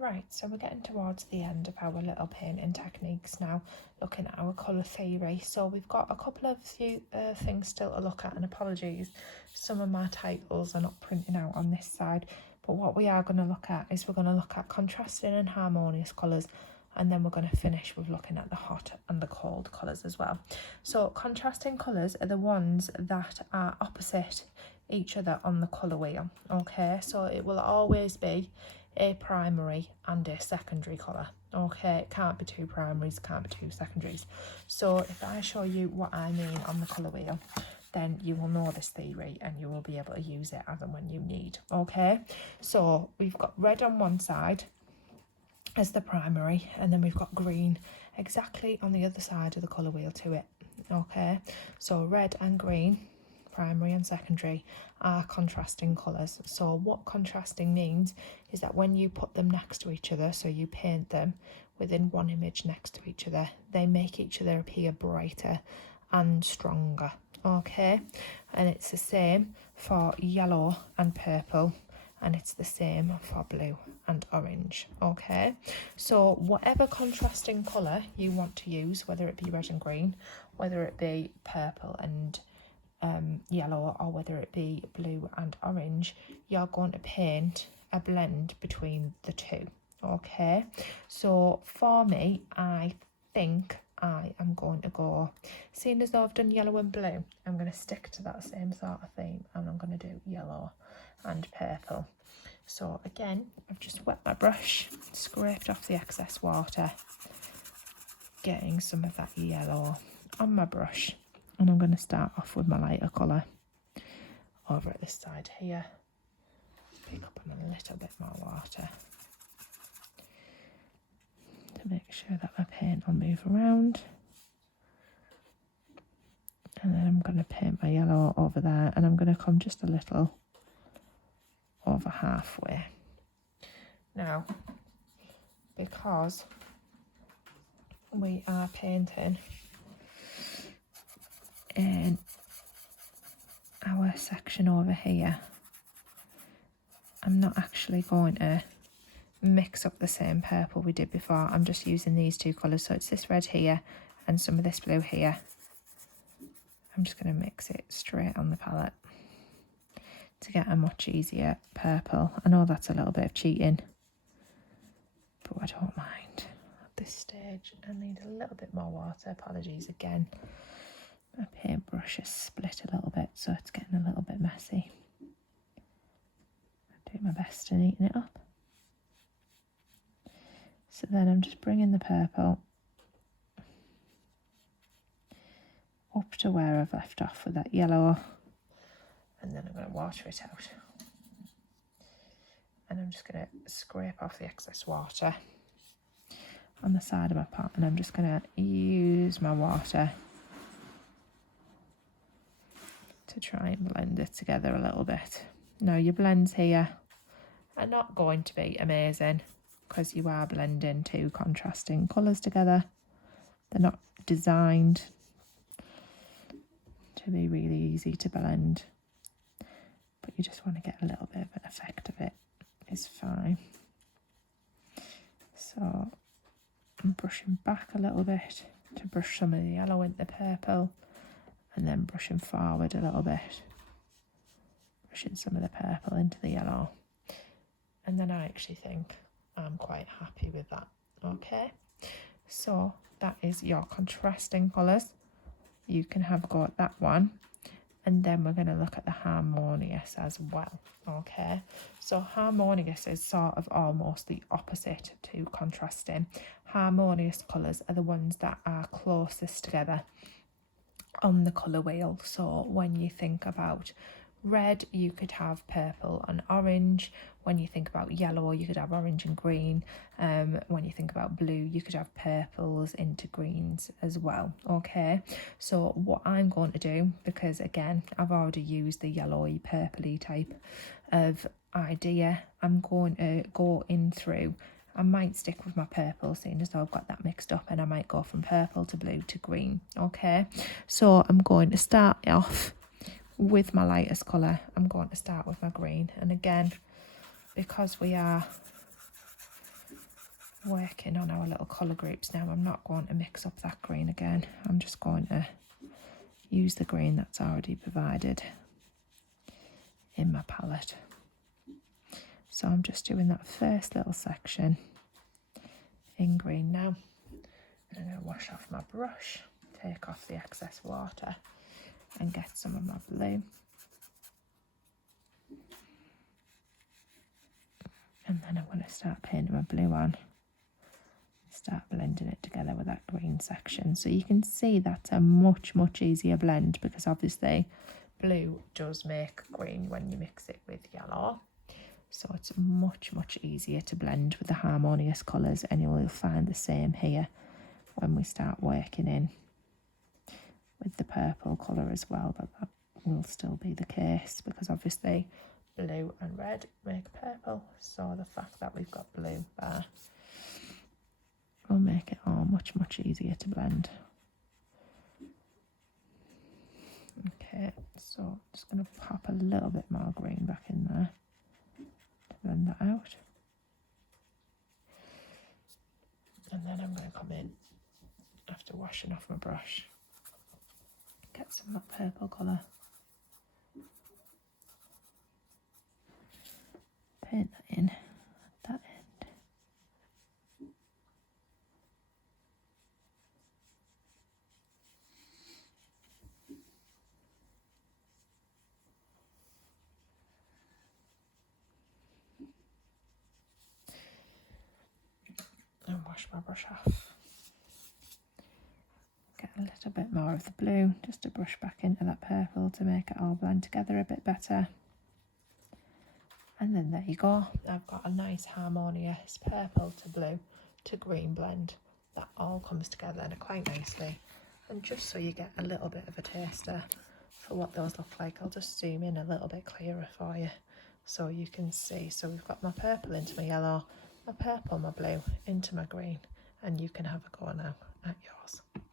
Right, so we're getting towards the end of our little painting techniques now, looking at our colour theory. So we've got a couple of things still to look at, and apologies, some of my titles are not printing out on this side, but what we are going to look at is we're going to look at contrasting and harmonious colours, and then we're going to finish with looking at the hot and the cold colours as well. So contrasting colours are the ones that are opposite each other on the colour wheel, okay? So it will always be a primary and a secondary colour, okay? It can't be two primaries, can't be two secondaries. So if I show you what I mean on the colour wheel, then you will know this theory and you will be able to use it as and when you need, okay? So we've got red on one side as the primary, and then we've got green exactly on the other side of the colour wheel to it, okay? So red and green, primary and secondary, are contrasting colours. So what contrasting means is that when you put them next to each other, so you paint them within one image next to each other, they make each other appear brighter and stronger, okay? And it's the same for yellow and purple, and it's the same for blue and orange, okay? So whatever contrasting colour you want to use, whether it be red and green, whether it be purple and yellow, or whether it be blue and orange, you're going to paint a blend between the two, okay? So for me, I think I am going to go, seeing as though I've done yellow and blue, I'm going to stick to that same sort of theme, and I'm going to do yellow and purple. So again, I've just wet my brush, scraped off the excess water, getting some of that yellow on my brush, and I'm going to start off with my lighter colour over at this side here. Pick up on a little bit more water to make sure that my paint will move around. And then I'm going to paint my yellow over there, and I'm going to come just a little over halfway. Now, because we are painting in our section over here, I'm not actually going to mix up the same purple we did before. I'm just using these two colours, so it's this red here and some of this blue here. I'm just going to mix it straight on the palette to get a much easier purple. I know that's a little bit of cheating, but I don't mind. At this stage, I need a little bit more water. Apologies again. My paintbrush is split a little bit, so it's getting a little bit messy. I do my best in eating it up. So then I'm just bringing the purple up to where I've left off with that yellow, and then I'm going to water it out. And I'm just going to scrape off the excess water on the side of my pot, and I'm just going to use my water to try and blend it together a little bit. Now, your blends here are not going to be amazing because you are blending two contrasting colours together. They're not designed to be really easy to blend, but you just want to get a little bit of an effect of it. It's fine. So I'm brushing back a little bit to brush some of the yellow into the purple, and then brushing forward a little bit, brushing some of the purple into the yellow. And then I actually think I'm quite happy with that, okay? So that is your contrasting colours. You can have a go at that one, and then we're going to look at the harmonious as well, okay? So harmonious is sort of almost the opposite to contrasting. Harmonious colours are the ones that are closest together on the colour wheel. So when you think about red, you could have purple and orange. When you think about yellow, you could have orange and green. When you think about blue, you could have purples into greens as well, okay? So what I'm going to do, because again, I've already used the yellowy, purpley type of idea, I'm going to go in through. I might stick with my purple, seeing as though I've got that mixed up, and I might go from purple to blue to green, okay? So I'm going to start off with my lightest colour. I'm going to start with my green, and again, because we are working on our little colour groups now. I'm not going to mix up that green again. I'm just going to use the green that's already provided in my palette. So I'm just doing that first little section in green now. I'm going to wash off my brush, take off the excess water and get some of my blue. And then I'm going to start painting my blue on, start blending it together with that green section. So you can see that's a much easier blend, because obviously blue does make green when you mix it with yellow. So it's much easier to blend with the Harmonious colours, and you'll find the same here when we start working in with the purple colour as well, but that will still be the case because obviously blue and red make purple. So the fact that we've got blue there will make it all much easier to blend. Okay, so I'm just going to pop a little bit more green back in there to blend that out. And then I'm going to come in after washing off my brush, get some of that purple colour, paint that in at that end. And wash my brush off. Get a little bit more of the blue just to brush back into that purple to make it all blend together a bit better. And then there you go. I've got a nice harmonious purple to blue to green blend that all comes together quite nicely. And just so you get a little bit of a taster for what those look like, I'll just zoom in a little bit clearer for you so you can see. So we've got my purple into my yellow, my purple, my blue into my green, and you can have a go now at yours.